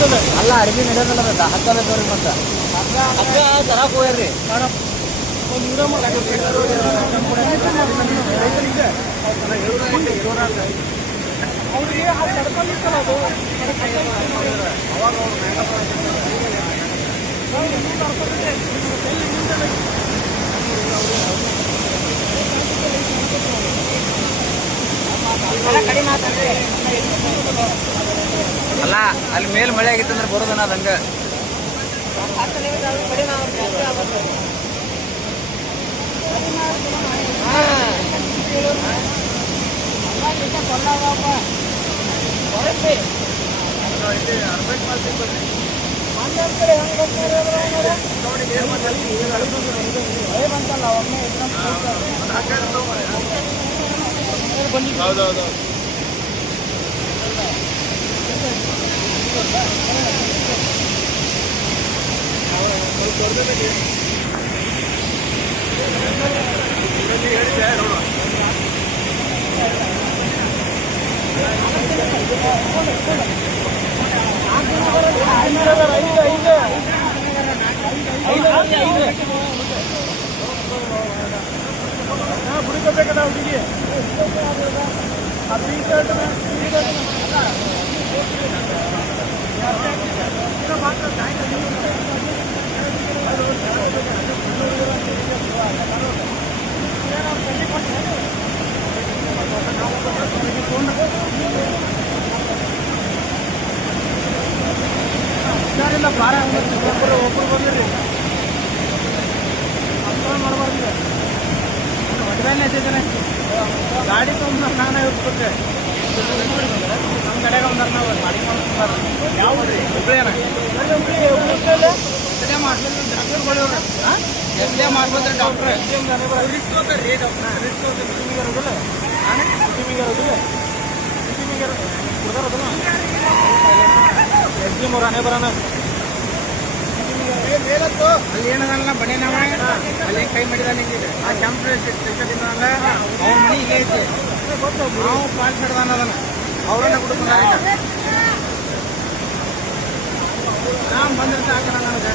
ಅಲ್ಲ ಅಡಿಗೆ ನಡೆಯೋದಲ್ಲ ಹಗ್ಗ ಬೇಕಾವ್ರಿ ಮತ್ತೆ ಹಗ್ಗ ತರಕ್ ಹೋಗ್ಯಾರ್ರಿ ಅವ್ರಿಗೆ ತಡ್ಕೊಂಡಿತ್ತಲ್ಲ ಅದು ಅವಾಗ ಅಲ್ಲ ಅಲ್ಲಿ ಮೇಲೆ ಮಳೆ ಆಗಿತ್ತಂದ್ರೆ ಬರೋದನ್ನ ಅದು ಹಂಗ ಹೌದೌದು ಹುಡುಕಬೇಕಲ್ಲ ಹುಡುಗಿ ಹುಷಾರಿಲ್ಲ ಭಾರ ಒಬ್ಬರು ಬಂದಿರಿ ಅನುಕೂಲ ಮಾಡಬಾರ್ದು ಹೊಟ್ಟೆನೇ ಇಟ್ಟಿದ್ದಾನೆ ಗಾಡಿ ತುಂಬ ಸ್ನಾನ ಇರ್ಬೇಕು ನಮ್ಮ ಕಡೆಗೆ ಒಂದಾರ ನಾವು ಗಾಡಿ ಮಾಡ್ತಾರೆ ಯಾವ ಹುಬ್ಳಿಯನ ಎಷ್ಟೇ ಮಾಡ್ಬೋದ್ರಿ ಡಾಕ್ಟ್ರ್ ರಿಸ್ಕ್ ಹೋಗ್ತಾರೆ ರೀ ಡಾಕ್ಟ್ರ್ ರಿಸ್ಕ್ ಹೋಗ್ತಾರೆ ಎಕ್ಸಿಮ್ ಅವ್ರ ಹಣೆ ಬರೋಣ ಅಲ್ಲಿ ಏನದಲ್ಲ ಬನ್ನಿ ನಾವ ಅಲ್ಲಿ ಕೈ ಮಾಡಿದಾನೆ ಆ ಕೆಂಪು ತಿಳ್ಕೊಂಡಿದ್ದಾನಲ್ಲ ಅವ್ನ ಮನೆ ಇಲ್ಲೇ ಐತಿ ನಾವು ಪಾಲ್ ಹಿಡ್ದಾನ ಅದನ್ನ ಅವ್ರನ್ನ ಹುಡುಕ್ತಾರೆ ನಾನು ಬಂದ್ರೆ ಸಾಕಣ ನನಗೆ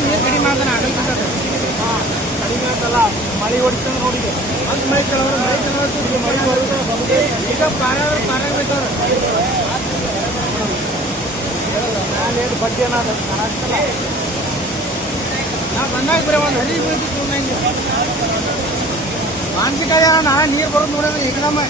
ನೀರು ಕಡಿಮೆ ಮಾಡ್ತಾನೆ ಆಗಲ್ ಕಡಿಮೆ ಅಂತಲ್ಲ ಮಳೆ ಹೊಡಿತಂದ್ರೆ ನೋಡಿದೆ ಅಂತ ಮೈ ಕೆಲವರು ಮೈ ಮಳೆ ಈಗ ಪಾರ ಬೇಕಾದ್ರೆ ನಾನೇನು ಬಗ್ಗೆ ಏನಾದ್ರು ಅಷ್ಟಲ್ಲ ನಾ ಬಂದಾಗ ಬರೀ ಒಂದು ಹಳ್ಳಿ ಬೀಳ್ತಿತ್ತು ನಂಗೆ ಮಾನಸಿಕ ನಾ ನೀರು ಬರೋದು ನೋಡೋದು ಏಕದಮ್ಮ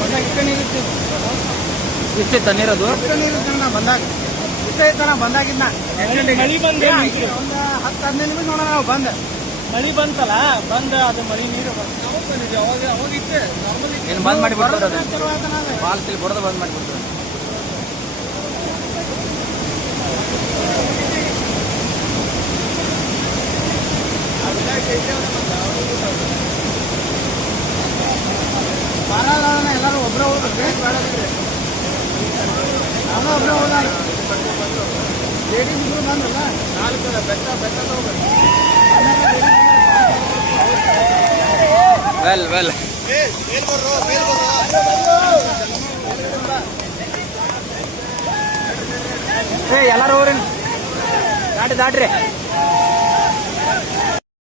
ಬಂದಾಗ ಇಷ್ಟ ನೀರಿತ್ತು ಇಷ್ಟಿತ್ತ ನೀರದು ಇಷ್ಟ ನೀರಿತ್ತು ನಾ ಬಂದಾಗ ಇಷ್ಟ ಐತ ನಾ ಬಂದಾಗಿದ್ದ ಮಳಿ ಬಂದ ಒಂದು 10-15 ನಿಮಿಷ ನೋಡೋಣ ನಾವು ಬಂದ ಮಳಿ ಬಂತಲ್ಲ ಬಂದ ಅದು ಮಳಿ ನೀರು ಬಂದಿದೆ ಅವಾಗ ಇತ್ತೆ ನಾರ್ಮಲಿ ಏನು ಬಂದ್ ಮಾಡಿ ಬಿಡ್ತಾರೆ ಪಾಲ್ಸಲ್ಲಿ ಬರೋದು ಬಂದ್ ಮಾಡಿ ಬಿಡ್ತಾರೆ ಬಾರಾದ ಎಲ್ಲರೂ ಒಬ್ಬರೇ ಹೋಗ್ಬೇಕು ಅವನು ಒಬ್ಬರೇ ಹೋದ ಲೇಡೀಸ್ ಇದ್ರು ಬಂದ್ರಲ್ಲ 4 ಬೆಟ್ಟ ಹೋಗ್ಬೇಕು ವೆಲ್ ಎಲ್ಲರೂ ಹೋಗ್ರಿ ದಾಟ್ರಿ